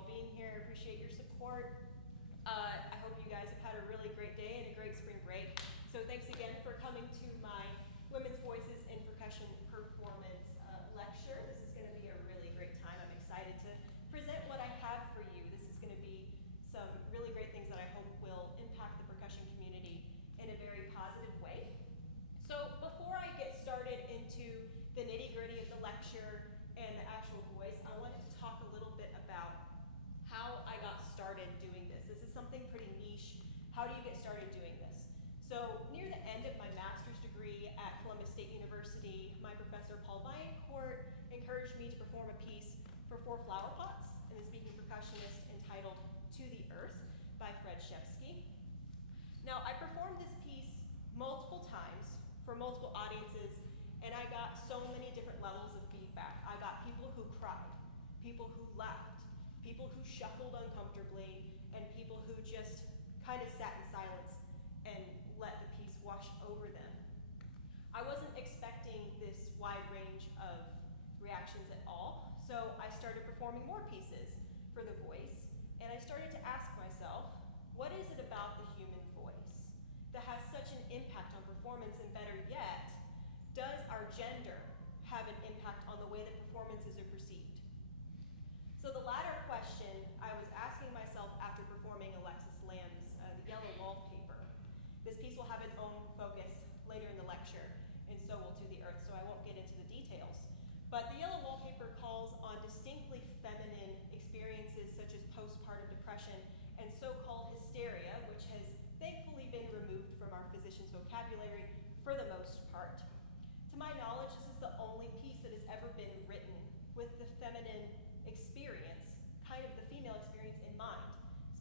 all being here. I appreciate your support. I hope you guys have had a really great day and a great spring break. So thanks again for coming to my Women's Voices in Percussion Performance lecture. This is going to be a really great time. I'm excited to present what I have for you. This is going to be some really great things that I hope will impact the percussion community in a very positive way. So before I get started into the nitty-gritty of the lecture and the actual voice, I wanted to talk a little bit about how I got started doing this. This is something pretty niche. How do you get started doing this? So near the end of my master's degree at Columbus State University, my professor Paul Vaughan-Richards encouraged me to perform a piece for 4 flower pots and the speaking percussionist entitled To the Earth by Fred Shevsky. Now I performed this piece multiple times for multiple audiences, and I got so many different levels of feedback. I got people who cried, people who laughed, people who shuffled uncomfortably, and people who just kind of sat in silence and let the piece wash over them. I wasn't expecting this wide range of reactions at all, so I started performing more pieces for the voice, and I started to ask myself, what is it about the human voice that has such an impact on performance, and better yet, does our gender have an impact on the way that performances are perceived? So the latter question I was asking myself after performing Alexis Lamb's The Yellow Wallpaper. This piece will have its own focus later in the lecture, and so will To the Earth, so I won't get into the details. But The Yellow Wallpaper calls on distinctly feminine experiences such as postpartum depression and so-called hysteria, which has thankfully been removed from our physician's vocabulary for the most part. To my knowledge, this is the only piece that has ever been written with the feminine experience, kind of the female experience in mind.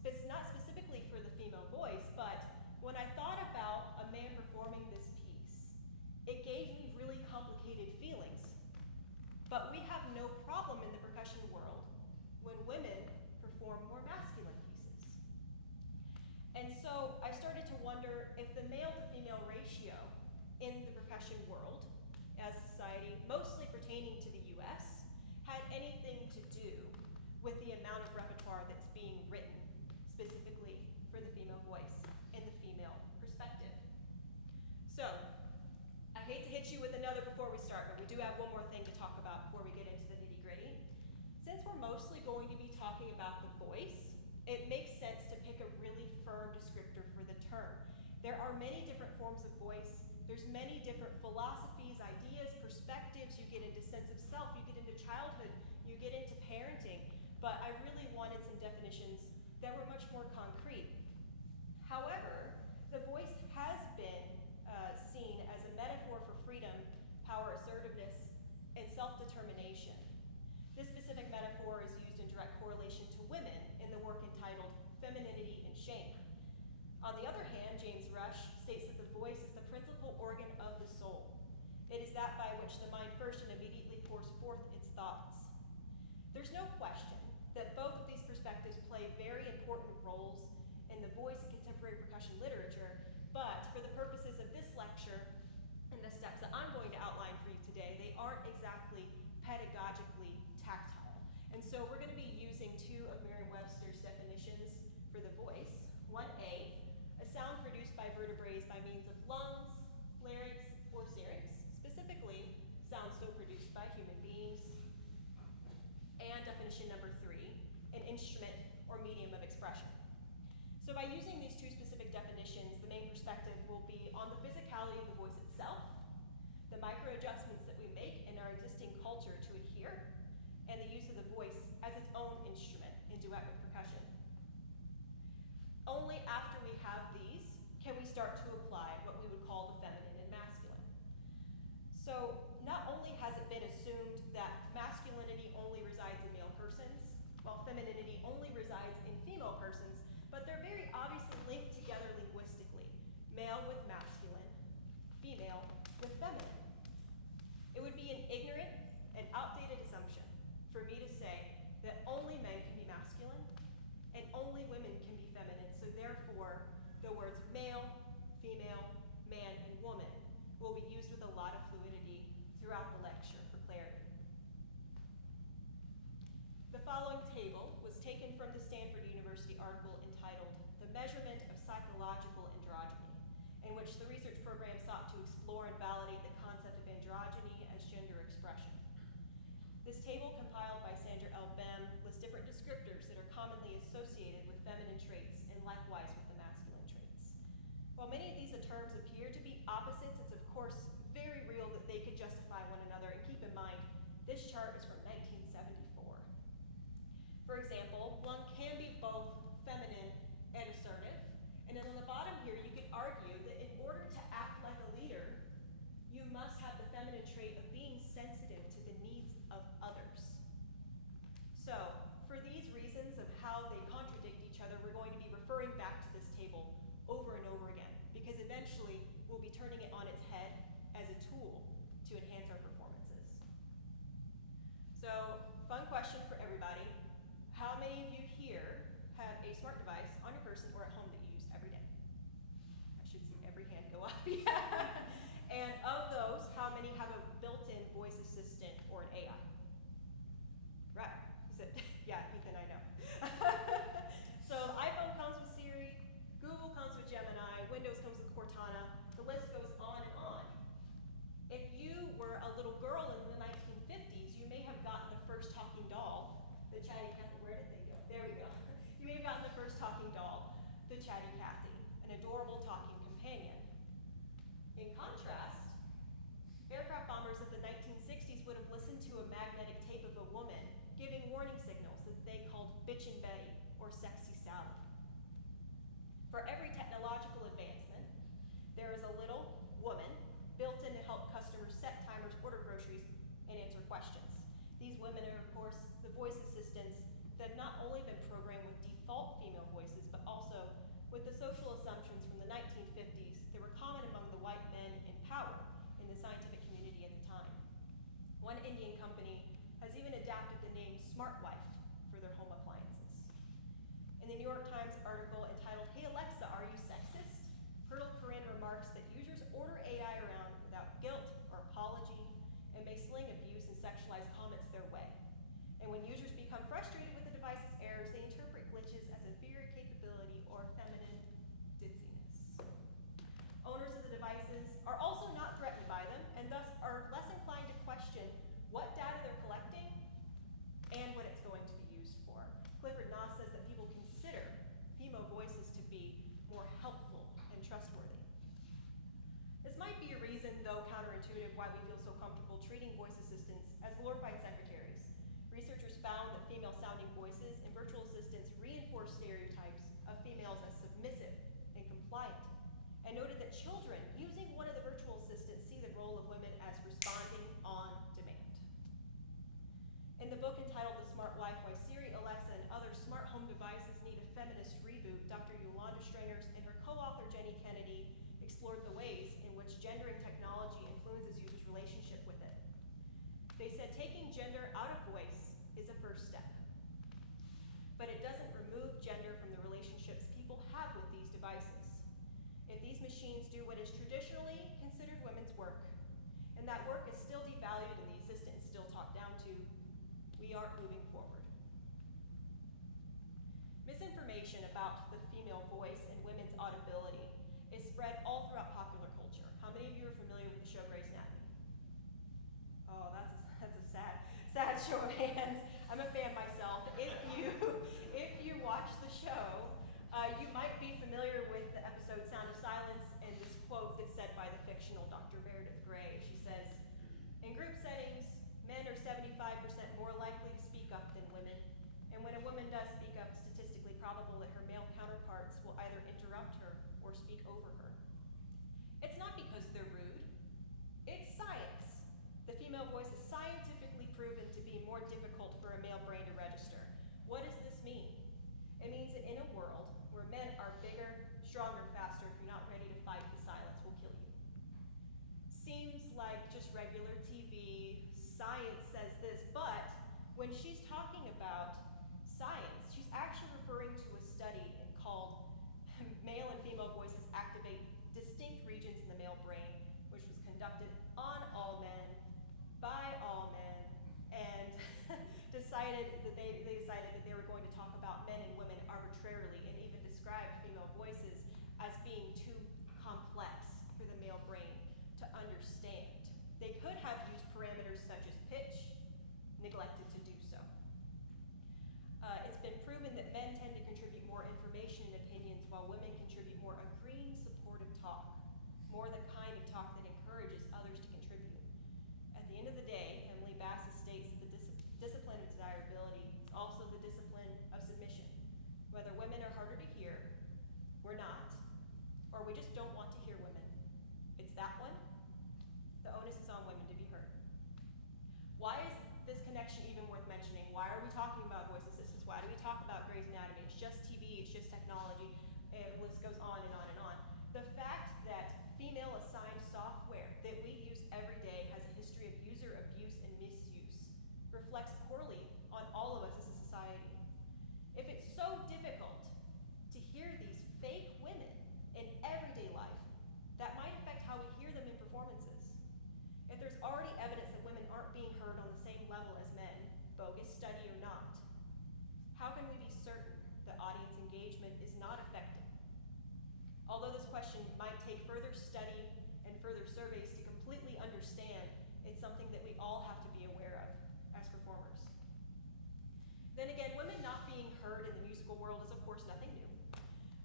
It's not specifically for the female voice, but when I thought about a man performing this piece, it gave me really complicated feelings. But we have no problem in the percussion world when women perform more masculine pieces. And so I started to wonder if the male to female ratio in the percussion world as society, mostly pertaining to the US, had anything to do with the amount of repertoire that's being written specifically for the female voice and the female perspective. So, I hate to hit you with another before we start, but we do have one more thing to talk about before we get into the nitty-gritty. Since we're mostly going to be talking about the voice, it makes sense to pick a really firm descriptor for the term. There are many different forms of voice. There's many different philosophies, ideas, perspectives. You get into sense of self, you get into childhood, you get into parenting, but I really wanted some definitions that were much more concrete. However, the voice has been seen as a metaphor for freedom, power, assertiveness, and self-determination. This specific metaphor is used in direct correlation to women in the work entitled Femininity and Shame. On the other hand, James Rush states that the voice is the principal organ of the soul. It is that by which the mind first and immediately pours forth its thoughts. There's no question that both of these perspectives play very important roles in the voice and contemporary percussion literature, but for the purposes of this lecture and the steps that I'm going to outline for you today, they aren't exactly pedagogically tactile. And so we're going to be using 2 of Merriam-Webster's definitions for the voice. 1A, a sound produced by vertebrae by means of lungs, larynx, or syrinx, specifically sounds so produced by human beings. And definition number 3, an instrument or medium of expression. So by using these 2 specific definitions, the main perspective will be on the physicality of the voice itself, the micro adjustments that we make in our existing culture to adhere, and the use of the voice as its own instrument in duet with percussion. Only after we have these can we start to apply what we would call the feminine and masculine. So not only has it been assumed that masculinity only resides in male persons, while femininity only resides in female persons, but they're very obviously linked together linguistically. Male with masculine, female with feminine. It would be an ignorant and outdated assumption for me to say that only men can be masculine and only women can be feminine, so therefore the words male, female, man, and woman will be used with a lot of fluidity throughout the lecture for clarity. The following table was taken from the Stanford University article entitled "The Measurement of Psychological Androgyny," in which the research program sought to explore and validate the concept of androgyny as gender expression. This table, compiled by Sandra L. Bem, lists different descriptors that are commonly associated with feminine traits and likewise with the masculine traits. While many of these terms appear to be opposites, it's of course very real that they could justify one another, and keep in mind, this chart is from 1974. For example, one can be both feminine and assertive, and then on the bottom here you could argue that in order to act like a leader, you must have the feminine trait of being sensitive to the needs of others. So, for these reasons of how they contradict each other, we're going to be referring back to this table over and over again, because eventually we'll be turning it on its head as a tool to enhance our performances. So, fun question for everybody. How many of you here have a smart device on your person or at home that you use every day? I should see every hand go up. Yeah. And of those, how many have a built-in voice assistant or an AI? Right. Is it? Yeah, Ethan, I know. So iPhone comes with Siri, Google comes with Gemini, Windows comes with Cortana. The list goes on and on. If you were a little girl in the 1950s, you may have gotten the first talking doll, the Chatty Cathy. Where did they go? There we go. You may have gotten the first talking doll, the Chatty Cathy, an adorable talking companion. In contrast, aircraft bombers of the 1960s would have listened to a magnetic tape of a woman giving warning signals that they called Bitchin' Betty or Sexy Sally. For every technological advancement, there is a little woman built in to help customers set timers, order groceries, and answer questions. These women are, of course, the voice assistants that have not only been programmed with default female voices, but also with the social assumptions from the 1950s that were common among the white men in power in the scientific community at the time. One Indian company has even adapted the name Smart Wife for their home appliances. In the New York Times article entitled, "Hey Alexa, are you sexist?" Hurdle Corinne remarks that users order AI around without guilt or apology and may sling abuse and sexualized comments their way. And when users become frustrated with the device's errors, they interpret glitches as inferior capability or feminine ditziness. Owners of the devices are also not threatened by them, and thus are less inclined to question what data they're collecting and what it's going to be used for. Clifford Noss says that people consider female voices to be more helpful and trustworthy. This might be a reason, though counterintuitive, why we feel so comfortable treating voice assistants as glorified secretaries. Researchers found that female-sounding voices and virtual assistants reinforce stereotypes of females as submissive and compliant, and noted that children using one of the virtual assistants see the role of women as responding on demand. In the book entitled The Smart Wife, Why Siri, Alexa, and Other Smart Home Devices Need a Feminist Reboot, Dr. Yolanda Strainers and her co-author Jenny Kennedy explored the ways in which gendering technology influences users' relationship with it. They said taking gender out of voice is a first step, but it doesn't remove gender from the relationships people have with these devices. If these machines do what is traditionally considered women's work, and that work is still devalued and the assistant is still talked down to, we aren't moving forward. Misinformation about the female voice and women's audibility is spread all throughout popular culture. How many of you are familiar with the show Grey's Anatomy? Oh, that's a sad show of hands. I'm a fan myself. If you watch the show, you might be familiar with the episode Sound of Silence and this quote that's said by the fictional Dr. Meredith Grey. She says, "In group settings, men are 75% more likely to speak up than women, and when a woman does speak up, it's statistically probable that her male counterparts will either interrupt her or speak over her. It's not because they're rude, it's science. The female voice is scientifically proven to be more difficult for a male brain to register. What does this mean? It means that in a world where men are bigger, stronger, faster, if you're not ready to fight, the silence will kill you." Seems like just regular TV, science says this, but when she's talking about science, she's actually referring to a study called Male and Female Voices Activate Distinct Regions in the Male Brain, which was conducted on all men, by all men, and they decided that they were going to talk about connection even worth mentioning? Why are we talking about voice assistants? Why do we talk about Grey's Anatomy? It's just TV, it's just technology. The list goes on and on and on. The fact that female-assigned software that we use every day has a history of user abuse and misuse reflects poorly on all of us as a society. If it's so difficult to hear these fake women in everyday life, that might affect how we hear them in performances. If there's already evidence that women aren't being heard on the same level as men, bogus study or not, how can we be certain that audience engagement is not affected? Although this question might take further study and further surveys to completely understand, it's something that we all have to be aware of as performers. Then again, women not being heard in the musical world is of course nothing new.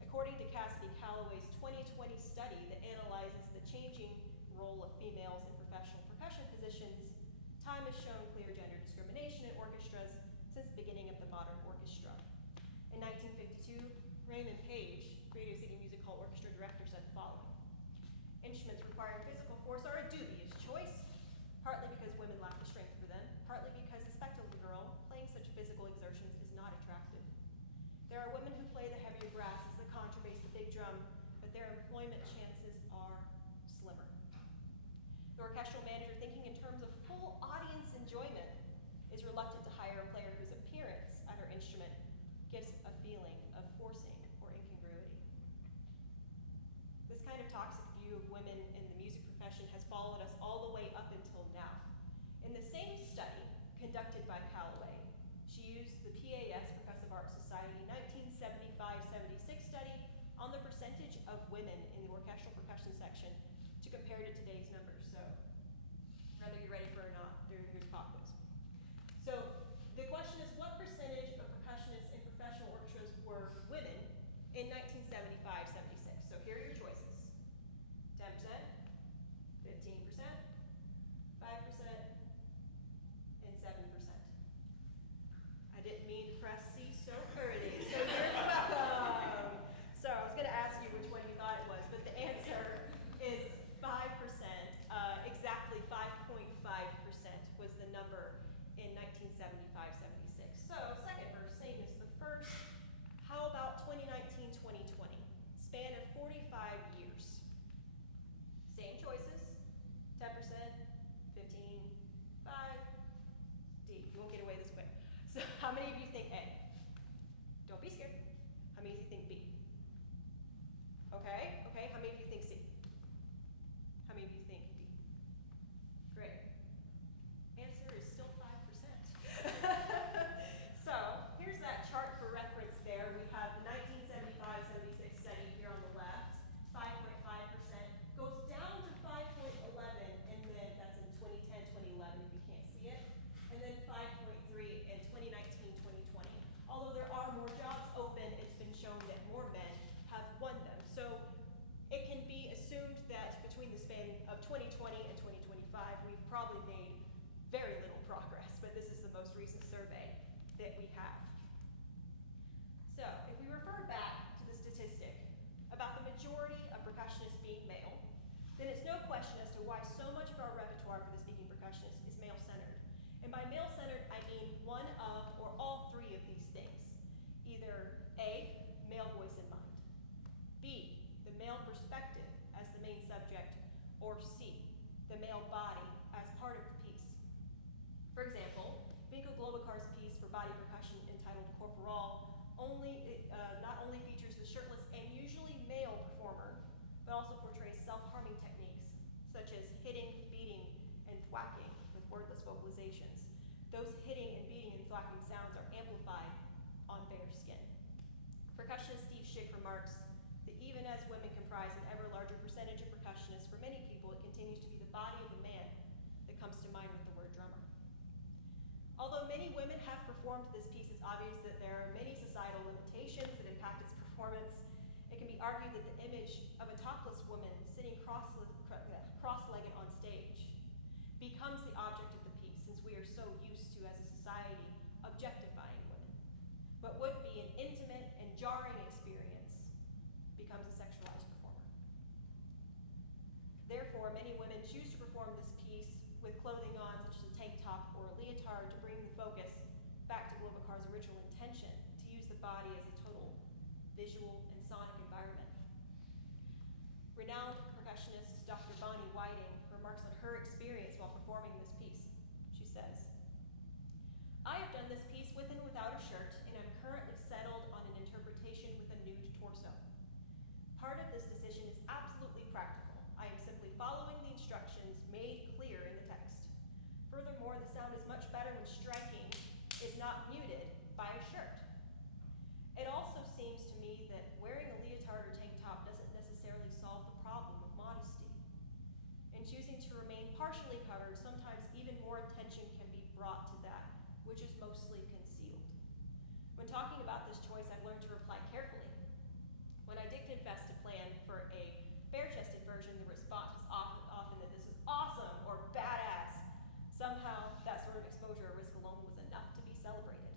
According to Cassidy Calloway's 2020 study that analyzes the changing role of females in professional percussion positions, time has shown clear gender discrimination in orchestras since the beginning of the modern orchestra. In 1952, Raymond Page, Radio City Music Hall orchestra director, said the following: "Instruments requiring physical force are a dubious choice, partly because women lack the strength for them, partly because the spectacle girl playing such physical exertions is not attractive. There are women who play the heavier brasses, the contrabass, the big drum, but their employment chances are slimmer. The orchestral manager, thinking in terms of full audience enjoyment, is reluctant to hire a player whose appearance at her instrument gives a feeling of forcing or incongruity." This kind of toxic view of women in the music profession has followed us all the way up until now. In the same study conducted by Calloway, she used the PAS, Percussive Arts Society, 1975-76 study on the percentage of women in the orchestral percussion section to compare to today's numbers. So, whether you're ready for it or not, here's pop quiz. So, the question is, what percentage of percussionists in professional orchestras were women in 1975-76? So here are your choices: 10%, 15%, 5%, and 7%. I didn't mean to press C so early, so you're welcome. So I was going to ask you which one you thought it was, but the answer is 5%. Exactly 5.5% was the number in 1975-76. So second verse, same as the first. How about 2019-2020? Span of 45 years. Same choices: 10%, 15, 5, D. You won't get away this quick. So how many of you think A? Don't be scared. How many of you think B? Okay. How many of you think C? How many of you think D? Great. Answer is still 5%. So here's that chart for reference there. We have the 1975-76 study here on the left. 5.5% goes down to 5.11, and then that's in 2010-2011 if you can't see it, and then 5.3 in 2019-2020. Although there are more jobs open, it's been shown that more men have won them. So it can be assumed that between the span of 2020 and 2025, we've probably made very little progress, but this is the most recent survey that we have. So if we refer back to the statistic about the majority of percussionists being male, then it's no question as to why so much of our repertoire for the speaking percussionist is male-centered. And by male-centered, I mean one of or all three of these things. Either A, male voice in mind; B, the male perspective as the main subject; or C, the male body as part of the piece. For example, Vinko Globakar's piece for body percussion entitled Corporal not only features the shirtless and usually male performer, but also portrays self-harming techniques such as hitting, beating, and thwacking with wordless vocalizations. Those hitting and beating and thwacking sounds are amplified on bare skin. Percussionist Steve Schick remarks that even as women comprise an ever larger percentage of percussionists, for many people it continues to be the body of a man that comes to mind with the word drummer. Although many women have performed this piece, it's obvious that there are many societal limitations that impact its performance. It can be argued that the image of a topless woman sitting cross-legged on stage becomes the object of the piece, since we are so used to, as a society, objectifying women. But would be an intimate and jarring experience becomes a sexualized performer. Therefore, many women choose to perform this piece with clothing on, such as a tank top or a leotard, to bring the body as a total visual and sonic environment. Renowned percussionist Dr. Bonnie Whiting remarks on her experience while performing this piece. She says, "I have done this piece with and without a shirt, and am currently settled on an interpretation with a nude torso. Part of this decision is absolutely practical. I am simply following the instructions made clear in the text. Furthermore, the sound is much better when striking is not muted by a shirt. It also seems to me that wearing a leotard or tank top doesn't necessarily solve the problem of modesty. In choosing to remain partially covered, sometimes even more attention can be brought to that, which is mostly concealed. When talking about this choice, I've learned to reply carefully. When I did confess to plan for a bare-chested version, the response was often that this is awesome or badass. Somehow, that sort of exposure or risk alone was enough to be celebrated.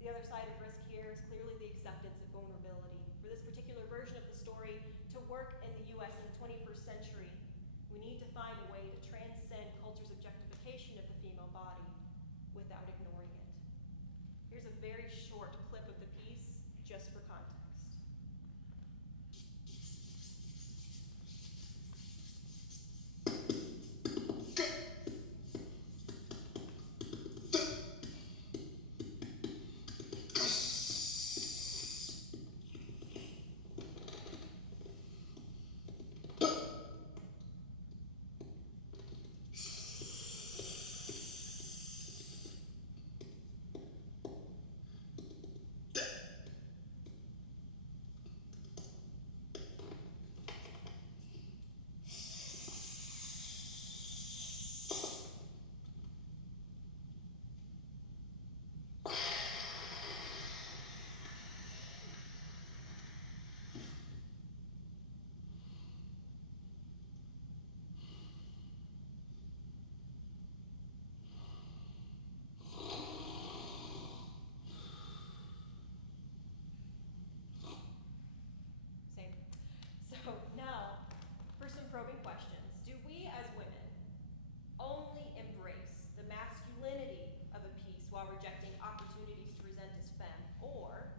The other side of risk here is clearly the acceptance of vulnerability. For this particular version of the story to work in the US in the 21st century, we need to find a way to transcend culture's objectification of the female body without ignoring it." Here's a very short clip of the piece, just for context. Same. So now, for some probing questions. Do we as women only embrace the masculinity of a piece while rejecting opportunities to present as femme? Or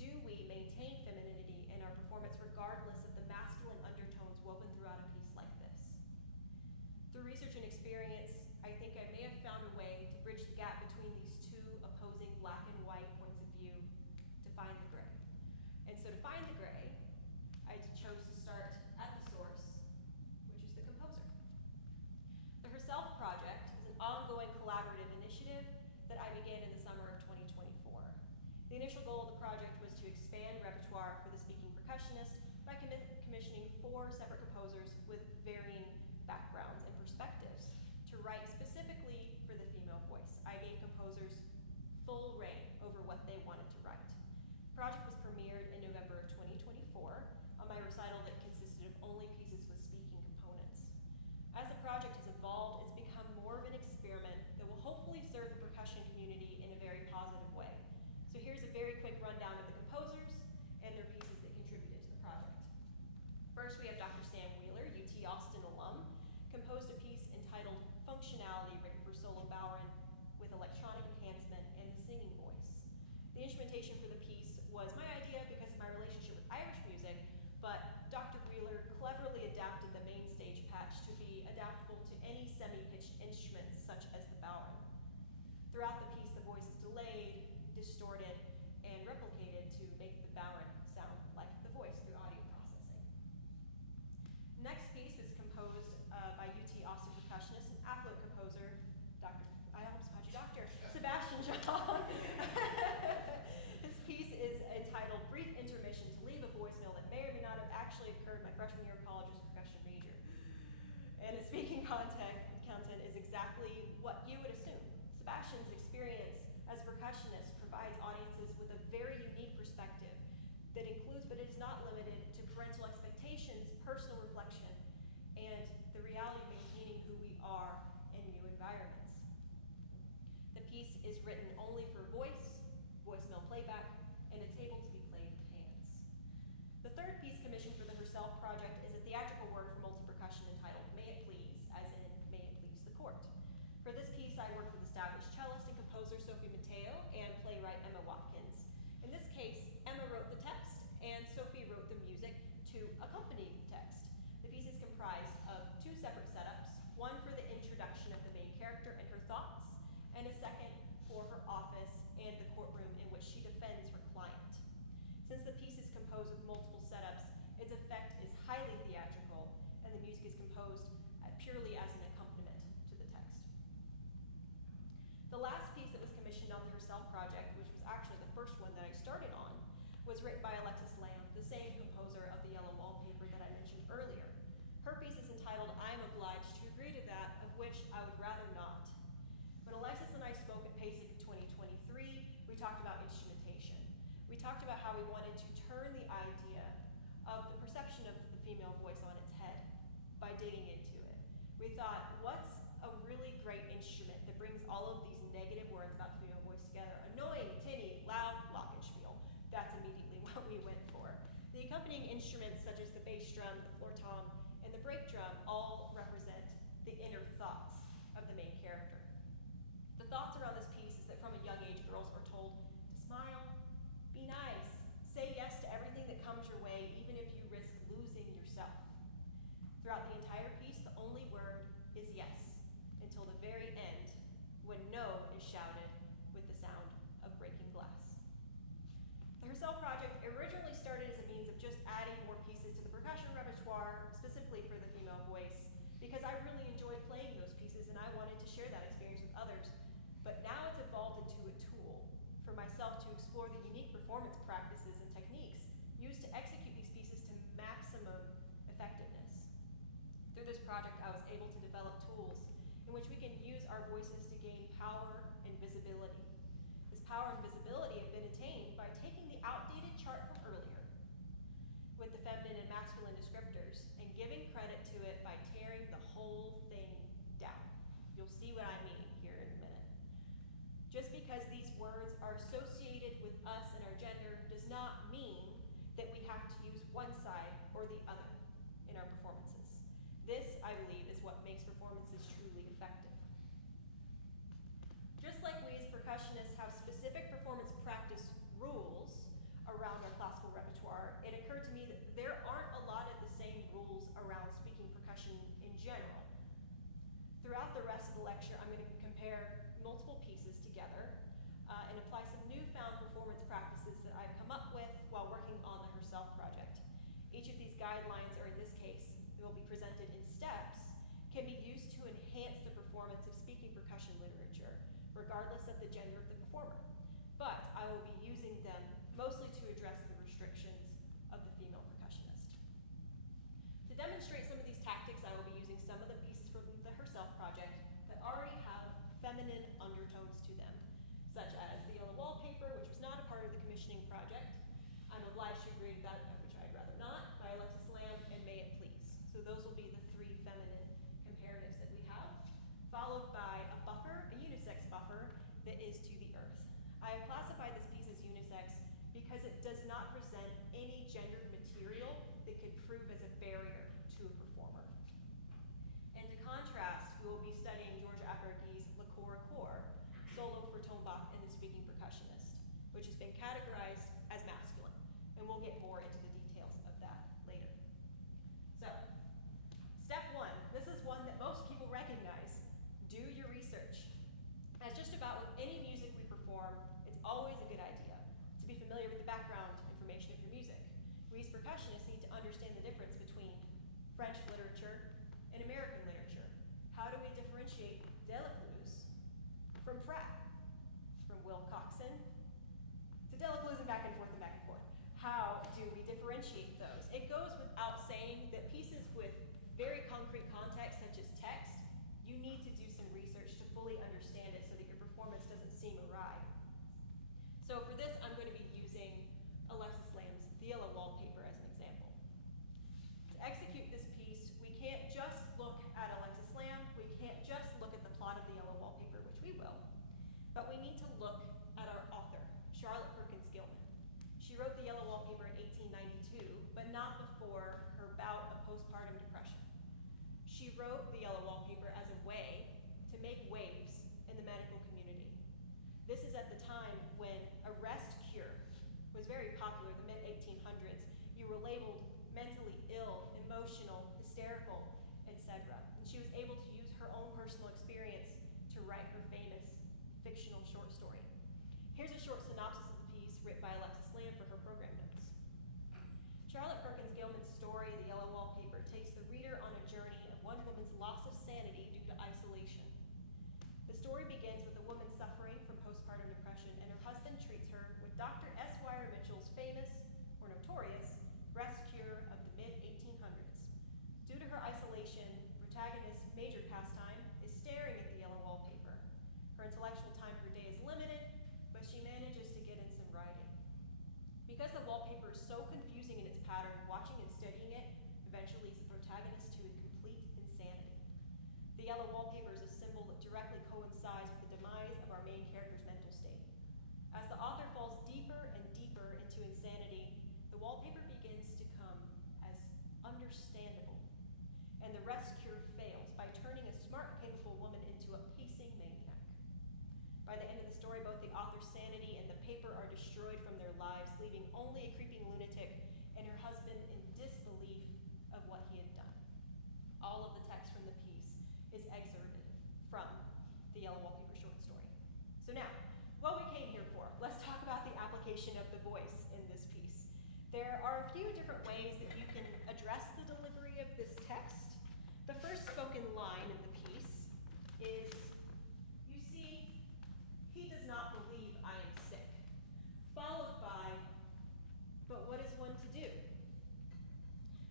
do we maintain femininity in our performance regardless of the masculine undertones woven throughout a piece like this? Through research and experience, I think I may have found a way to bridge the gap between these two opposing black and white points of view to find the gray. And so to find the gray, I chose to start at the source, which is the composer. The Herself Project is an ongoing collaborative initiative that I began in the summer of 2024. The initial goal of the project was to expand repertoire for the speaking percussionist by commissioning 4 separate composers with varying backgrounds and perspectives to write specifically for the female voice. I gave composers full reign over what they wanted to write. The project was premiered in November of 2024 on my recital that consisted of only pieces with speaking components. As the project has evolved, it's become more of an experiment that will hopefully serve the percussion community in a very positive way. So here's a very quick rundown of the composers and their pieces that contributed to the project. First, we have Dr. Sam Wheeler, UT Austin alum, composed a piece entitled Functionality, written for solo Bowerin with electronic enhancement and the singing voice. The instrumentation for the piece was my idea because of my relationship with Irish music, but Dr. Wheeler cleverly adapted the main stage patch to be adaptable to any semi-pitched instrument such as the Bowerin. Throughout the piece, the voice is delayed, distorted, and replicated to make the Bowerin sound like the voice through audio processing. Next piece was composed by UT Austin percussionist and affluent composer, Sebastian John. His piece is entitled Brief Intermission to Leave a Voicemail That May or May Not Have Actually Occurred My Freshman Year of College as a Percussion Major. And its speaking content is exactly what you would assume. Sebastian's experience as a percussionist provides audiences with a very unique perspective that includes, but is not limited to, parental expectations, personal reflection, and the reality of maintaining who we are in new environments. The piece is written only for voice, voicemail playback, and it's able to be played with hands. The third piece commissioned for the Herself Project is a theatrical work for multi-percussion entitled May It Please, as in May It Please the Court. For this piece, I worked with established cellist and composer Sophie Mateo and playwright Emma Watkins. In this case, Emma wrote the text and Sophie wrote the music to accompany the text. The piece is comprised of two separate setups, one for the introduction of the main character and her thoughts, and a second for her office and the courtroom in which she defends her client. Since the piece is composed of multiple setups, its effect is highly theatrical, and the music is composed purely as an accompaniment to the text. The last piece that was commissioned on the Herself project, which was actually the first one that I started on, was written by Alexis Lamb, the same composer of the yellow wallpaper that I mentioned earlier. Her piece is entitled, "I'm Obliged to Agree to That, of Which I Would Rather Not." When Alexis and I spoke at PASIC 2023, we talked about instrumentation. We talked about how we wanted to turn the idea of the perception of the female voice on its head by digging into it. We thought, what's a really great instrument that brings all of these negative words about the female voice together? Annoying, tinny, loud, glockenspiel. That's immediately what we went for. The accompanying instruments such as the bass drum, the floor tom, and the brake drum all represent the inner thoughts of the main character. The thoughts around this piece is that from a young age, girls are told to smile, be nice, say yes to everything that comes your way, even if you risk losing yourself. Throughout the entire piece, the only word is yes, until the very end, when no is shouted with the sound of breaking glass. The Herself project originally started as a means of just adding more pieces to the percussion repertoire, specifically for the female voice, because I really enjoyed playing those pieces and I wanted to share that experience with others. But now it's evolved into a tool for myself to explore the unique performance practices and techniques used to execute these pieces to maximum effectiveness. Through this project, I was able to develop tools in which we can use our voices to gain power and visibility. This power and visibility have been attained by taking the outdated chart from earlier with the feminine and masculine descriptors and giving credit to it by tearing the whole thing down. You'll see what I mean here in a minute. Just because these words are associated with us and our gender does not mean that we have to use one side or the other in our performances. This, I believe, is what makes performances truly effective. Just like we as percussionists have specific performance practice rules around our classical repertoire, it occurred to me that there aren't a lot of the same rules around speaking percussion in general. Throughout the rest of the lecture, I'm going to compare multiple pieces together and apply some newfound performance practices that I've come up with while working on the Herself project. Each of these guidelines, or in this case, they will be presented in steps, can be used to enhance the performance of speaking percussion literature, regardless of the gender of the performer. But I will be using them mostly to address the restrictions of the female percussionist. To demonstrate some of these tactics, I will be using some of the pieces from the Herself project that already have feminine undertones to them, such as the yellow wallpaper, which was not a part of the commissioning project, I'm Obliged to Agree to That, which I'd rather not, by Alexis Lamb, and May It Please. So those will be the three feminine comparatives that we have, followed by a buffer, a unisex buffer, that is To the Earth. I have classified this piece as unisex because it does not present any gendered material that could prove as a barrier to a performer. And to contrast, we will be studying Georgia Aperghi's Le Corps à Corps, solo for tombak and the speaking percussionist, which has been categorized as masculine. And we'll get more into the details of that later. So, step one, this is one that most people recognize. Do your research. As just about with any music we perform, it's always a good idea to be familiar with the background information of your music. We as percussionists need to understand the difference between French literature and American literature. How do we differentiate Delacluse from Pratt? From Will Coxon to Delacluse and back and forth and back and forth. How do we differentiate those? It goes without saying that pieces with very concrete context, such as text, you need to do some research to fully understand it so that your performance doesn't seem awry. So for this, I'm going to be using Alexis Lamb's The Yellow Wallpaper as an example. To execute this piece, we can't just look at Alexis Lamb, we can't just look at the plot of The Yellow Wallpaper, which we will, but we need to look at our author, Charlotte Perkins Gilman. She wrote The Yellow Wallpaper in 1892, but not before her bout of postpartum depression. She wrote The Yellow Wallpaper as a way to make waves in the medical community. This is at the time when a rest cure was very popular, the mid-1800s. You were labeled mentally ill, emotional, hysterical, etc. And she was able to use her own personal experience to write her famous fictional short story. Here's a short synopsis of the piece written by Alexis Lamb for her program notes. Charlotte Perkins Gilman's story, The Yellow Wallpaper, takes the reader on a journey of one woman's loss of sanity due to isolation. The story begins with a woman suffering from postpartum depression, and her husband treats her with Dr. S. Weyer-Mitchell's famous, or notorious, breast cure of the mid-1800s. Due to her isolation, protagonist's major pastime is staring at the yellow wallpaper. Her intellectual time per day is limited, but she manages to get in some writing. Because the wallpaper is so confusing in its pattern, watching and studying it eventually leads the protagonist to complete insanity. The yellow wallpaper is a symbol that directly coincides with the demise of our main character's mental state. As the author falls deeper and deeper into insanity, the wallpaper begins to come as understandable, and the rest cure fails by turning a smart, capable woman into a pacing maniac. By the end of the story, both the author's sanity and the paper are destroyed from their lives, leaving only a creeping lunatic and her husband in disbelief of what he had done. All of the text from the piece is excerpted from the Yellow Wallpaper short story. So now, what we came here for, let's talk about the application of the voice in this piece. There are a few different ways that you can address the delivery of this text. The first spoken line in the piece is, "You see, he does not believe I am sick," followed by, "But what is one to do?"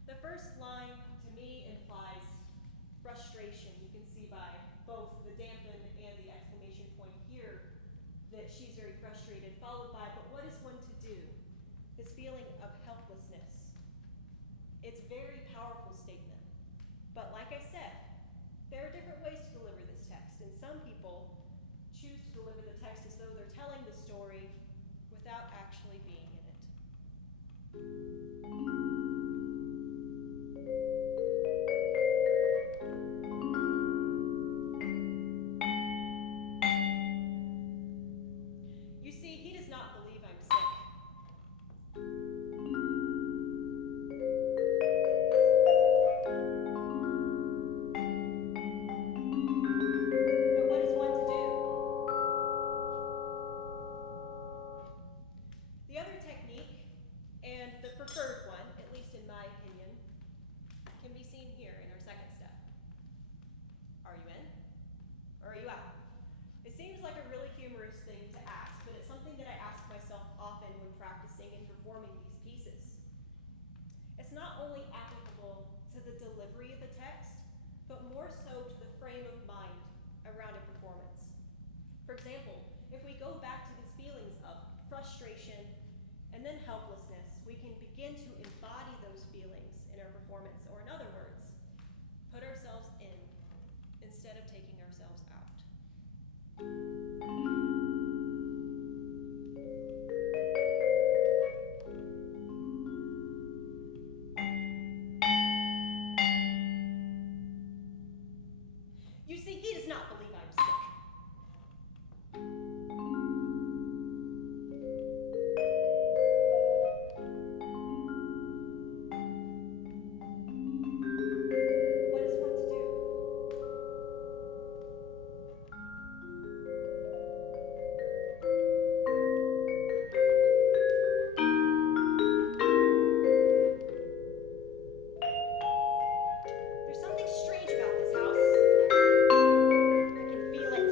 The first line, to me, implies frustration. You can see by both the dampen and the exclamation point here that she's very frustrated, followed by, "But what is one to do?" This feeling of helplessness. It's a very powerful statement. But like I said, there are different ways to deliver this text, and some people choose to deliver the text as though they're telling the story without actually being in it. "You see, he does not believe I'm sick." But what is one to do? The other technique, and the preferred one, at least in my opinion, can be seen here in our second step. Are you in? Or are you out? It seems like a really humorous thing to ask, but it's something that I ask myself often when practicing and performing these pieces. It's not only applicable to the delivery of the text, but more so to the frame of mind around a performance. For example, if we go back to these feelings of frustration and then helplessness, we can begin to embody those feelings in our performance, or in other words, put ourselves in instead of taking ourselves out. "You see, he does not believe I'm sick." What is one to do? There's something strange about this house. I can feel it.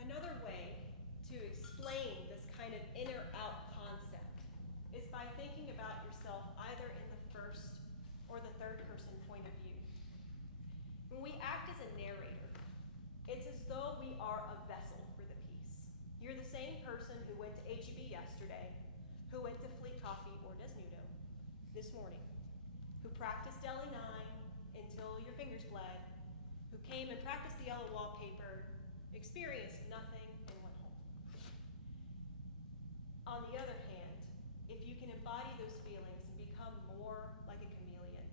Another way to explain this kind of in or out concept is by thinking about yourself either in the first or the third person point of view. When we act as a narrator, it's as though we are a vessel for the piece. You're the same person who went to HEB yesterday, who went to Fleet Coffee or Desnudo this morning, who practiced Deli 9 until your fingers bled, who came and practiced the yellow wallpaper, experienced nothing, and went home. On the other hand, if you can embody those feelings and become more like a chameleon,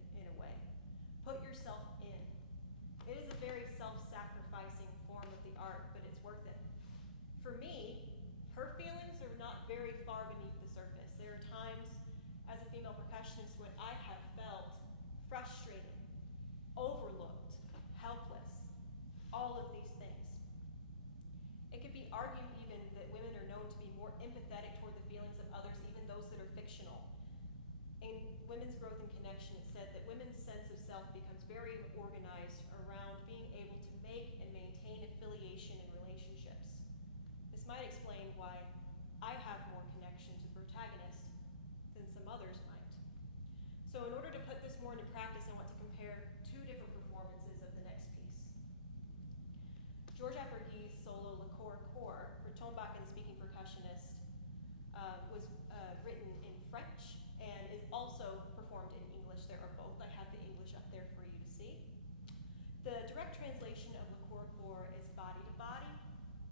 In Women's Growth and Connection, it said that women's sense of self becomes very organized around being able to make and maintain affiliation in relationships. This might explain why I have more connection to the protagonist than some others might. So in order to put this more into practice, I want to compare two different performances of the next piece. George Apergy's solo Le Corps Corps for tombak and speaking percussionist was written in French and is also performed in English. There are both. I have the English up there for you to see. The direct translation of Le Corps Corps is body to body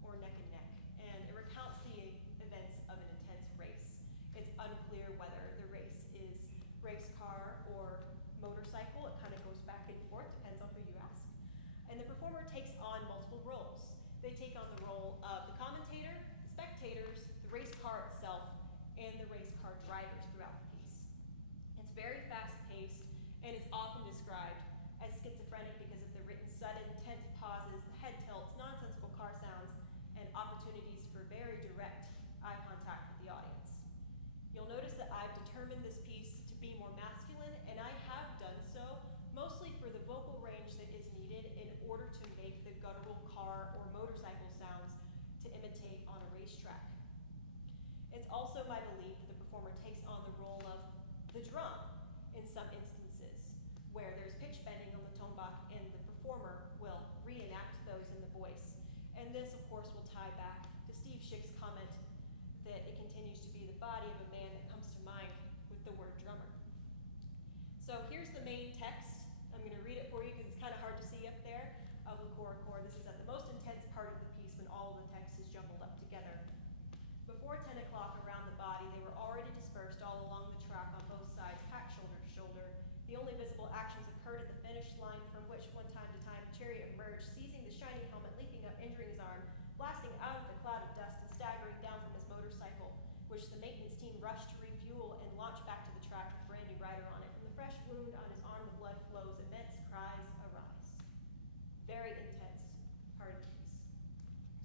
or neck and neck, and it recounts the events of an intense race. It's unclear whether the race is race car or motorcycle. It kind of goes back and forth, depends on who you ask. And the performer takes on multiple roles. They take on the role of the commentator, the spectators, the race car itself, and the race car drivers throughout the piece. It's very fast-paced, and it's often described as schizophrenic because of the written sudden, tense pauses, head tilts, nonsensical car sounds, and opportunities for very direct eye contact with the audience. You'll notice that I've determined this piece to be more masculine, and I have done so mostly for the vocal range that is needed in order to make the guttural car or motorcycle sounds to imitate on a racetrack. It's also my belief that the performer takes on the role of the drum in some instances, where there's pitch bending on the tombak and the performer will reenact those in the voice. And this, of course, will tie back to Steve Schick's comment that it continues to be the body of a man that comes to mind with the word drummer. So here's the main text. I'm going to read it for you because it's kind of hard to see up there of Le Corps Corps. This is at the most intense part of the piece when all of the text is jumbled up together. Before 10 o'clock around the body, they were already dispersed all along the track on both sides, packed shoulder to shoulder. The only visible actions occurred at the finish line, from which from time to time a chariot emerged, seizing the shining helmet, leaping up, injuring his arm, blasting out of the cloud of dust and staggering down from his motorcycle, which the maintenance team rushed to refuel and launch back to the track with a brand new rider on it. From the fresh wound on his arm, the blood flows, immense cries arise. Very intense part of the piece.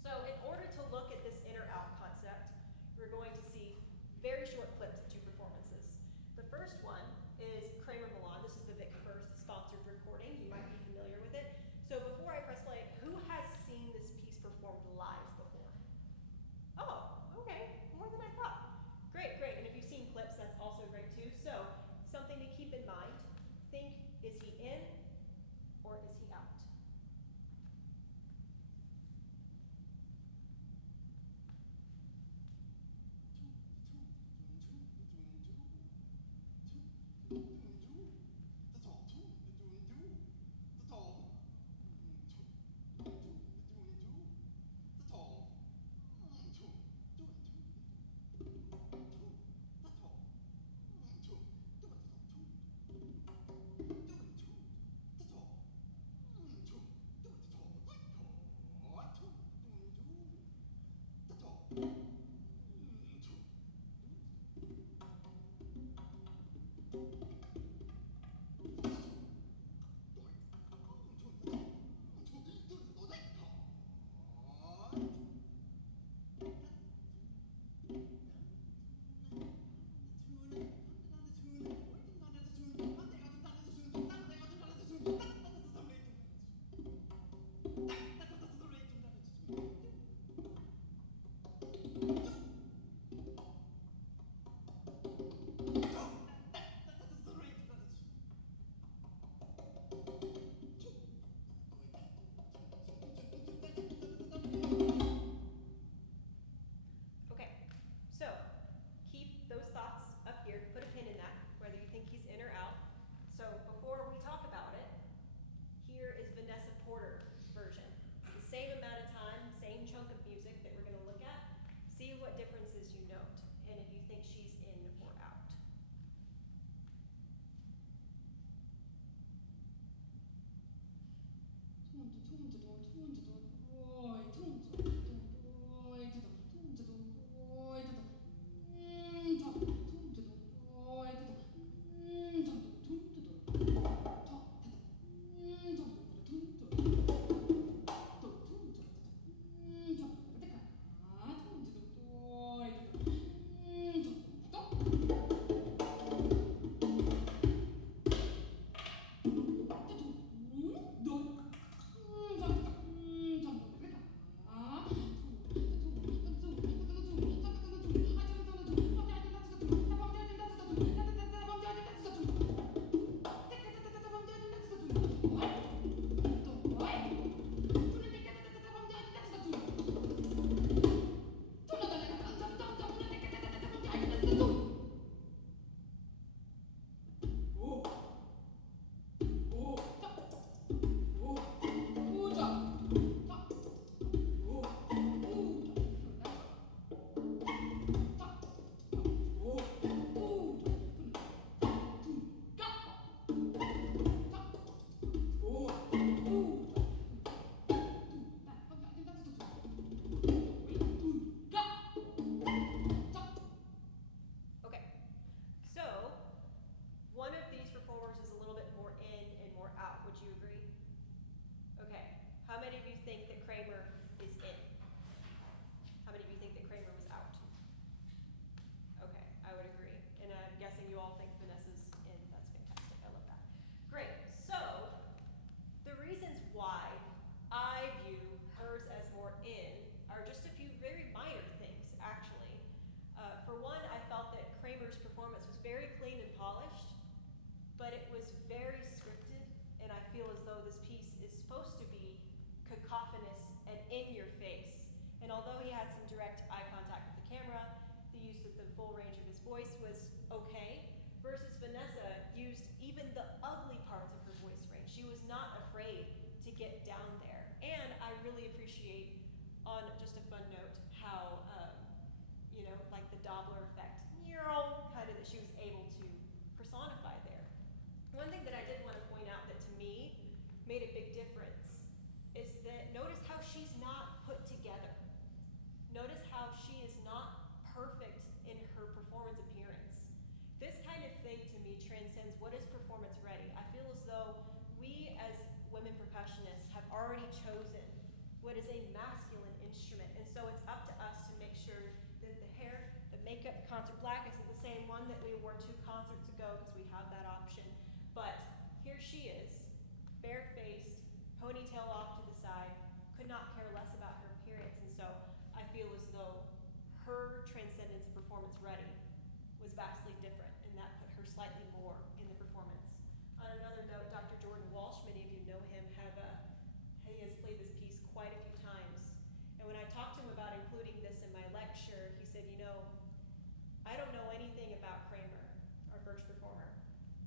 So in order to look at this inner-out concept, we're going to see very short clips of two performances. The first one is Kramer Milan. This is the Vic First sponsored recording. You might be familiar with it. So before I press play, who has seen this piece performed live before? Oh, okay, more than I thought. Great, great, and if you've seen clips, that's also great too. So something to keep in mind, think, is he in or is he out? very scripted, and I feel as though this piece is supposed to be cacophonous and in your face. And although he had some direct eye contact with the camera, the use of the full range of his voice was okay, versus Vanessa used even the ugly parts of her voice range. She was not afraid to get down there. And I really appreciate, on just a fun note, how, like the Doppler effect, kind of that she was able to personify there. One thing that I did want to point out that to me made a big difference is that notice how she's not put together. Notice how she is not perfect in her performance appearance. This kind of thing to me transcends what is performance ready. I feel as though we as women percussionists have already chosen what is a masculine instrument, and so it's up to us to make sure that the hair, the makeup, concert black isn't the same one that we wore 2 concerts ago because we have that option. But here she is, bare-faced, ponytail off to the side, could not care less about her appearance, and so I feel as though her transcendence of performance ready was vastly different, and that put her slightly more in the performance. On another note, Dr. Jordan Walsh, many of you know him, he has played this piece quite a few times. And when I talked to him about including this in my lecture, he said, I don't know anything about Kramer, our first performer,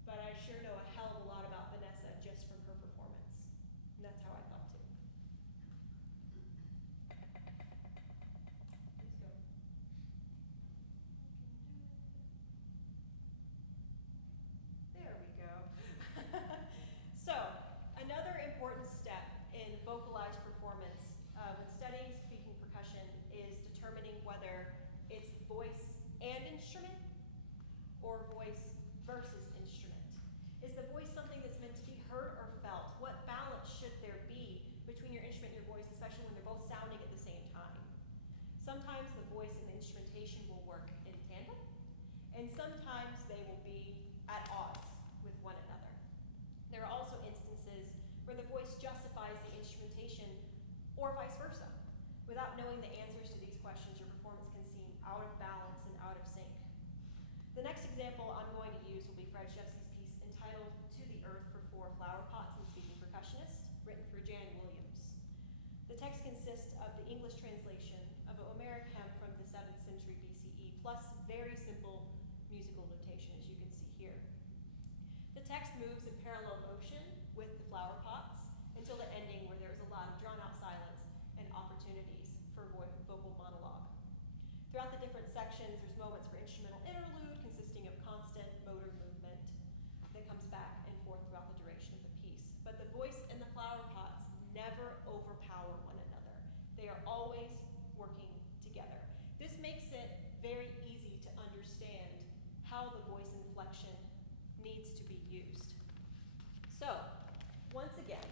but I sure know a hell of a lot about Vanessa just from her performance. And that's how I felt too. Please go. There we go. So, another important step in vocalized performance when studying speaking percussion is determining whether it's voice and instrument or voice versus instrument. Is the voice something that's meant to be heard or felt? What balance should there be between your instrument and your voice, especially when they're both sounding at the same time? Sometimes the voice and the instrumentation will work in tandem, and sometimes they will be at odds with one another. There are also instances where the voice justifies the instrumentation or vice versa. Without knowing the answers to these questions, your performance can seem out of balance and out of sync. The next example I'm going to use will be Fred Shevsky's piece entitled To the Earth for 4 Flower Pots and Speaking Percussionist, written for Jan Williams. The text consists of the English translation of a Homeric hymn from the 7th century BCE, plus very simple musical notation, as you can see here. The text moves in parallel motion with the flower pots until the ending, where there's a lot of drawn-out silence and opportunities for vocal monologue. Throughout the different sections, there's moments for instrumental interlude consisting of constant motor movement that comes back and forth throughout the duration of the piece. But the voice and the flower pots never overpower one another. They are always working together. This makes it very easy to understand how the voice inflection needs to be used. So, once again,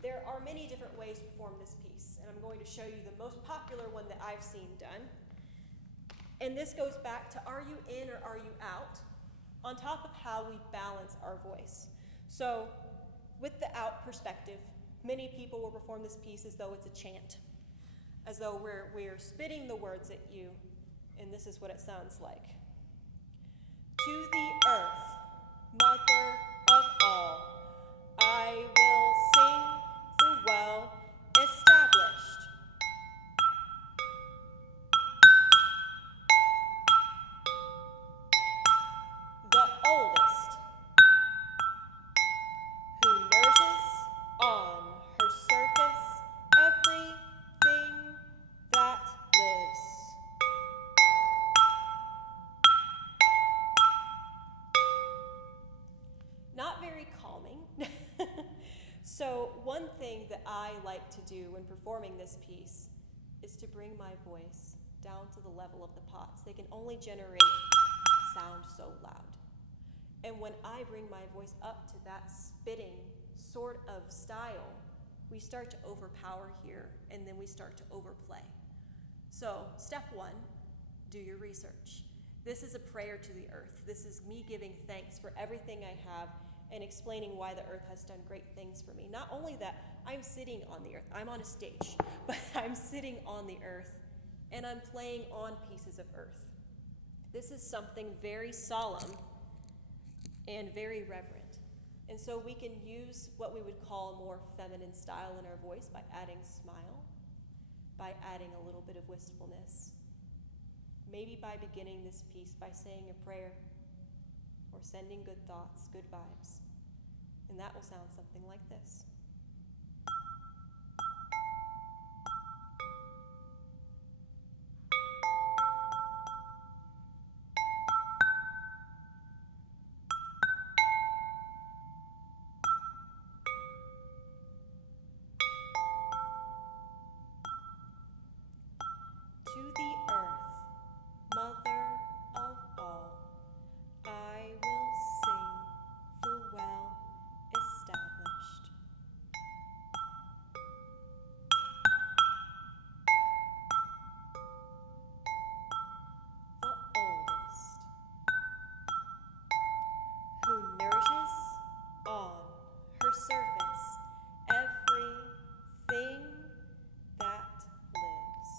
there are many different ways to perform this piece, and I'm going to show you the most popular one that I've seen done. And this goes back to are you in or are you out, on top of how we balance our voice. So, with the out perspective, many people will perform this piece as though it's a chant, as though we're spitting the words at you, and this is what it sounds like. To the earth, mother of all, I will sing the well established. The oldest, who nurses on her surface everything that lives. Not very calming. So one thing that I like to do when performing this piece is to bring my voice down to the level of the pots. They can only generate sound so loud. And when I bring my voice up to that spitting sort of style, we start to overpower here, and then we start to overplay. So step 1, do your research. This is a prayer to the earth. This is me giving thanks for everything I have and explaining why the earth has done great things for me. Not only that, I'm sitting on the earth. I'm on a stage, but I'm sitting on the earth, and I'm playing on pieces of earth. This is something very solemn and very reverent. And so we can use what we would call a more feminine style in our voice by adding smile, by adding a little bit of wistfulness. Maybe by beginning this piece by saying a prayer or sending good thoughts, good vibes. And that will sound something like this. To the earth, mother of all, I will sing the well established. The oldest, who nourishes on her surface everything that lives.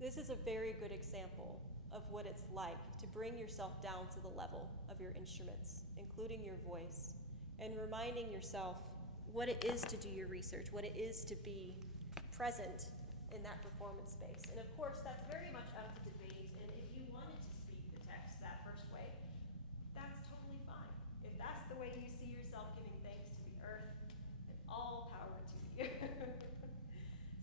This is a very good example of what it's like to bring yourself down to the level of your instruments, including your voice, and reminding yourself what it is to do your research, what it is to be present in that performance space. And of course, that's very much up to debate, and if you wanted to speak the text that first way, that's totally fine. If that's the way you see yourself giving thanks to the earth, then all power to you.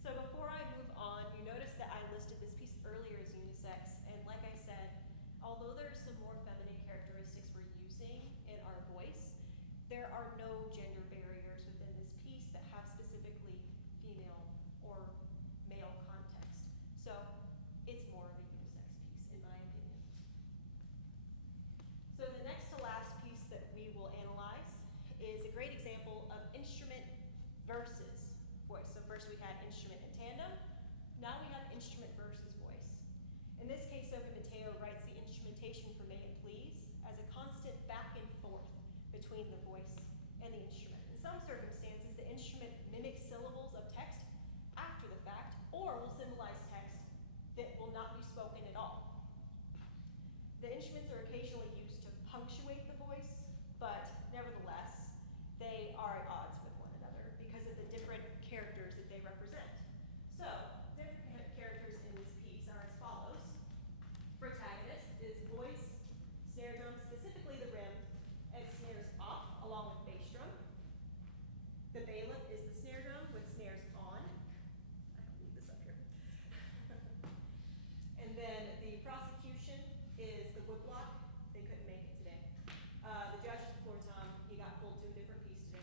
So before I move on, you notice that I listed this piece earlier as unisex, and like I said, although there are some more feminine characteristics we're using in our voice, there are no gender barriers within this piece that have specifically female or male context. So it's more of a unisex piece, in my opinion. So the next to last piece that we will analyze is a great example of instrument versus voice. So first we had instrument and tandem. Now we have instrument versus voice. In this case, Sophie Mateo writes the instrumentation for May It Please as a constant back and forth between the voice and the instrument. In some circumstances, the instrument mimics syllables of text after the fact, or will symbolize text that will not be spoken at all. The instruments are occasionally used to punctuate the voice, but nevertheless, they are at odds with one another because of the different characters that they represent. So, different characters in this piece are as follows. Protagonist is voice, snare drum, specifically the rim, and snares off along with bass drum. The bailiff is the snare drum with snares on. I can leave this up here. And then the prosecution is the woodblock. They couldn't make it today. The judge is before Tom. He got pulled to a different piece today.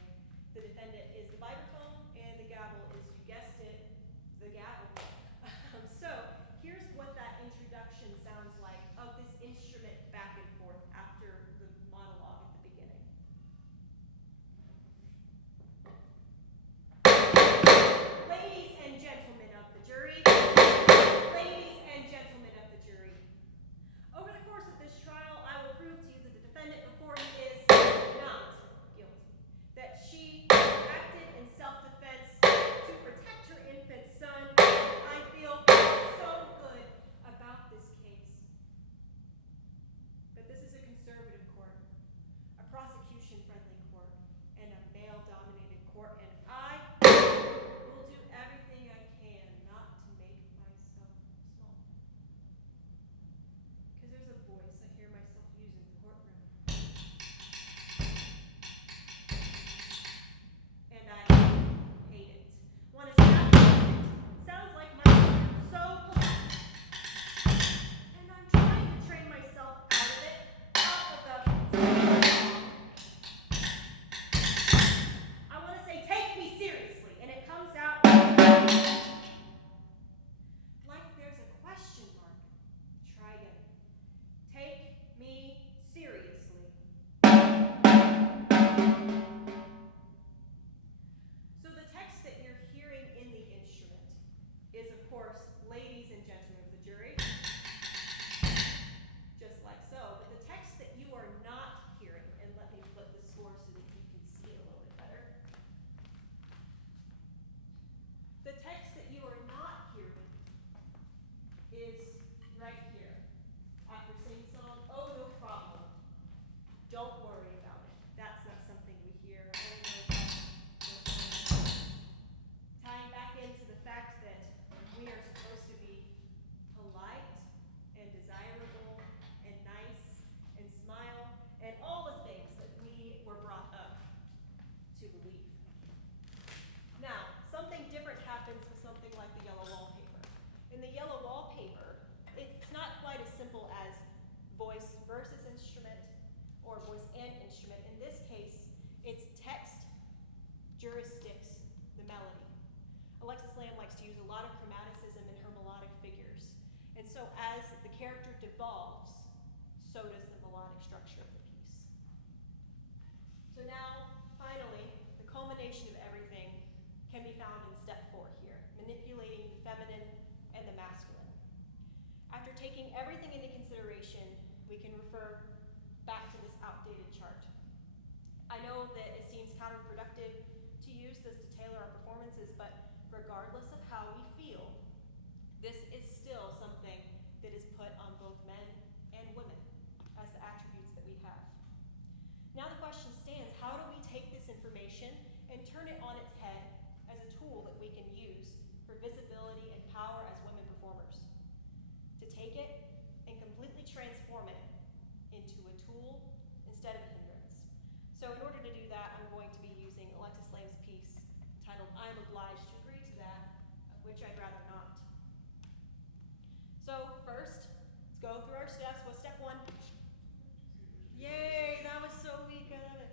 The defendant is the vibraphone, and the gavel is, you guessed it, the gavel. So here's what that introduction sounds like of this instrument back and forth after the monologue at the beginning. Ladies and gentlemen of the jury, ladies and gentlemen of the jury, over the course of this trial, I will prove to you that the defendant before you is not guilty, that she acted in self-defense to protect her infant son. I feel so good about this case. But this is a conservative court, a prosecution-friendly court, and a male-dominated court, and I will do everything I can not to make myself small. Because there's a voice I hear myself use in the courtroom. And I hate it. Want to stop it? Sounds like my so polite. And I'm trying to train myself out of it, out of the I want to say, take me seriously, and it comes out like there's a question mark. Try again. Take me seriously. So the text that you're hearing in the instrument is, of course, ladies and gentlemen of the jury, just like so. But the text that you are not hearing, and let me flip the score so that you can see it a little bit better. The text that you are not hearing is right here. After sing-song, oh, no problem. Don't worry about it. That's not something we hear. Oh, no problem. Tying back into the fact that we are supposed to be polite and desirable and nice and smile and all the things that we were brought up to believe. Now, something different happens with something like the yellow wallpaper. In the yellow wallpaper, it's not quite as simple as voice versus instrument or voice and instrument. In this case, it's text jurisdicts the melody. Alexis Lamb likes to use a lot of chromaticism in her melodic figures. And so as the character devolves, so does the melodic structure of the piece. So now, finally, the culmination of everything can be found in step 4 here, manipulating the feminine and the masculine. After taking everything into consideration, we can refer back to this outdated chart. I know that it seems counterproductive to use this to tailor our performances, but regardless of how we feel, this is still something that is put on both men and women as the attributes that we have. Now the question stands, how do we take this information and turn it on its head as a tool that we can use for visibility and power as women performers? To take it and completely transform it into a tool instead of a hindrance. So in order to do that, I'm going to be using Alexis Lamb's piece titled I'm Obliged to Agree to That, which I'd rather not. So first, let's go through our steps. What's step 1? Yay, that was so weak, I love it.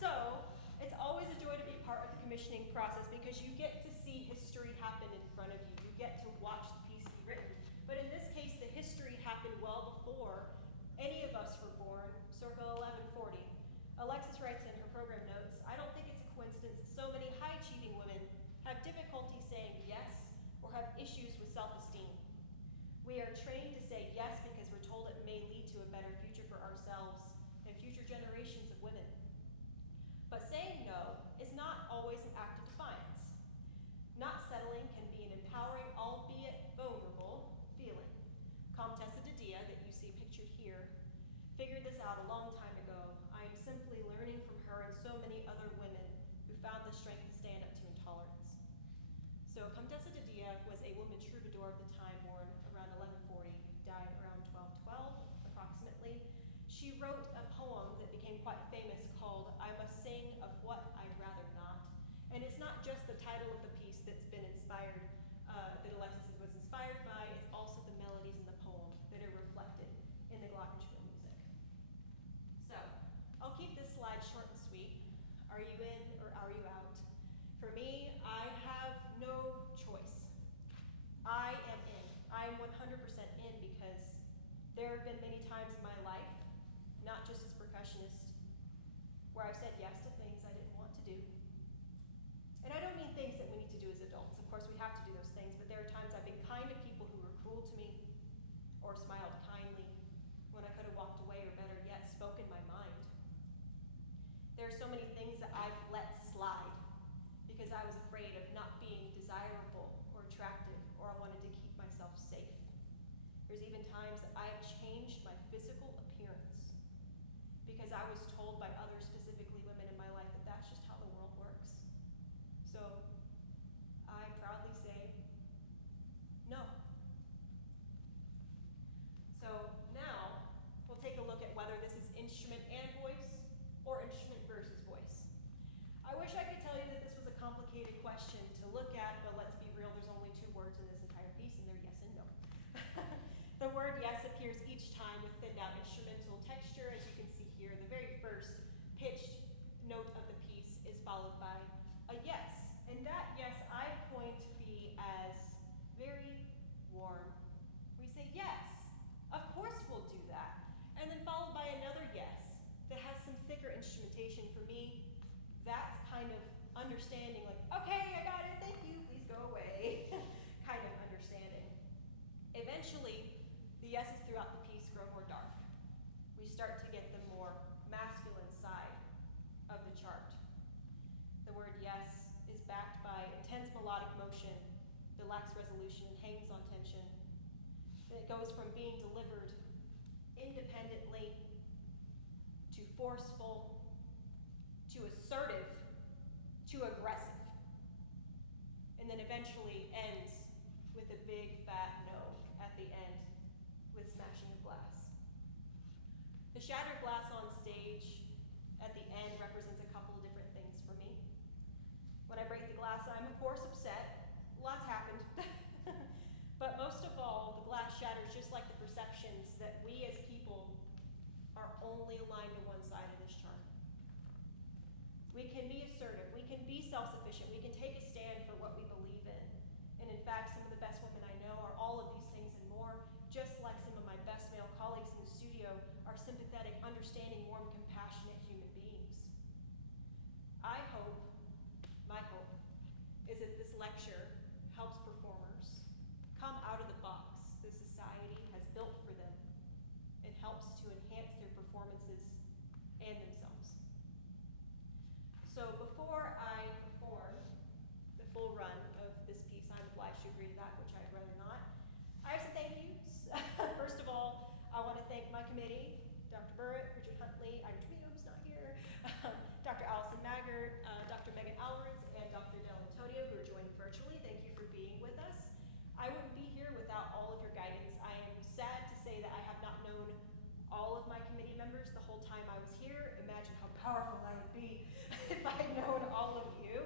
So it's always a joy to be part of the commissioning process because you get to see history happen in front of you. You get to watch the piece be written. But in this case, the history happened well before any of us were born, circa 1140. Alexis writes in her program notes, I don't think it's a coincidence that so many high-achieving women have difficulty saying yes or have issues with self-esteem. We are trained to say yes because we're told it may lead to a better future for ourselves and future generations of women. But saying no is not always an act of defiance. Not settling can be an empowering, albeit vulnerable, feeling. Comtesse de Dia, that you see pictured here, figured this out a long time ago. I am simply learning from her and so many other women who found the strength to stand up to intolerance. So Comtesse de Dia was a woman troubadour of the time, born around 1140, died around 1212 approximately. She wrote a poem that became quite famous called I Must Sing of What I'd Rather Not. And it's not just the title of the piece that's been inspired, that Alexis was inspired by, it's also the melodies in the poem that are reflected in the glockenspiel music. So, I'll keep this slide short and sweet. Are you in or are you out? For me, I have no choice. I am in. I am 100% in because there have been many times in my life, not just as percussionist, where I've said yes to things I didn't want to do. And I don't mean things that we need to do as adults. Of course, we have to do those things, but there are times I've been kind to people who were cruel to me or smiled kindly when I could have walked away or better yet, spoken my mind. There are so many things that I've let slide because I was afraid of not being desirable or attractive or I wanted to keep myself safe. There's even times that I've changed my physical appearance because I was told by others, specifically women in my life, that that's just how the world works. So I proudly say no. So now we'll take a look at whether this is instrument and voice or instrument versus voice. I wish I could tell you that this was a complicated question to look at, but let's be real, there's only 2 words in this entire piece and they're yes and no. The word yes appears each time with thinned out instrumental texture. As you can see here, the very first pitched note of the piece is followed by a yes. And that yes I point to be as very warm. We say yes, of course we'll do that. And then followed by another yes that has some thicker instrumentation. For me, that's kind of understanding, like, okay, I got it, thank you, please go away, kind of understanding. Eventually, the yeses throughout the piece grow more dark. We start to get the more masculine side of the chart. The word yes is backed by intense melodic motion, the lacks resolution and hangs on tension. And it goes from being delivered independently to forceful to assertive to aggressive, and then eventually ends with a big fat no at the end with smashing of glass. The shattered glass on stage at the end represents a couple of different things for me. When I break the glass, I'm of course upset. Lots happened. But most of all, the glass shatters just like the perceptions that we as people are only aligned to one side of this chart. We can be assertive, we can be self-sufficient, we can take a stand for what we believe in. And in fact, some of the best women I know are all of these things and more, just like some of my best male colleagues in the studio are sympathetic, understanding, warm, compassionate human beings. I hope, my hope, is that this lecture helps performers come out of the box the society has built for them and helps to enhance their performances and themselves. So before I perform the full run of this piece, I'm obliged to agree to that, which I'd rather not. I have some thank yous. First of all, I want to thank my committee, Dr. Burritt, Richard Huntley, Ira Trevino, who's not here, Dr. Allison Maggart, Dr. Megan Alwards, and Dr. Del Antonio, who are joining virtually. Thank you for being with us. I wouldn't be here without all of your guidance. I am sad to say that I have not known all of my committee members the whole time I was here. Imagine how powerful I would be if I had known all of you.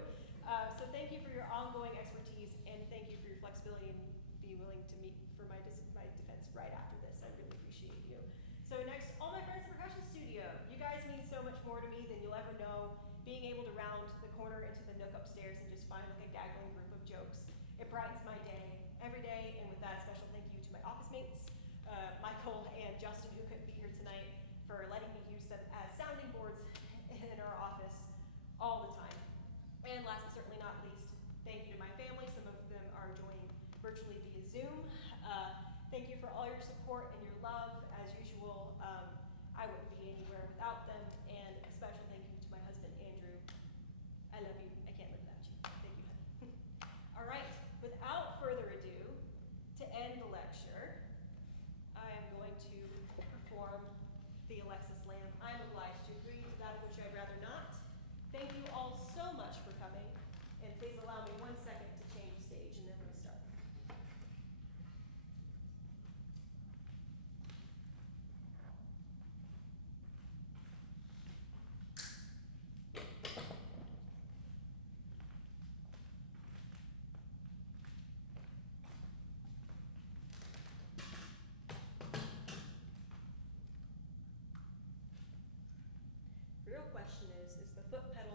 So thank you for your ongoing expertise, and thank you for your flexibility and being willing to meet for my defense right after this. I really appreciate you. So next, all my friends at Percussion Studio. You guys mean so much more to me than you'll ever know. Being able to round the corner into the nook upstairs and just find like a gaggling group of jokes, it brightens my day every day. And with that, a special thank you to my office mates, Michael and Justin, who couldn't be here tonight, for letting me use them as sounding boards in our office all the time. And last but certainly not least, thank you to my family. Some of them are joining virtually via Zoom. Thank you for all your support and your love. As usual, I wouldn't be anywhere without them. And a special thank you to my husband, Andrew. I love you. I can't live without you. Thank you, honey. All right, without further ado, to end the lecture, I am going to perform the Alexis Lamb. I'm obliged to agree to that, which I'd rather not. Thank you all so much for coming, and please allow me 1 second to change stage, and then we'll start. The real question is the foot pedal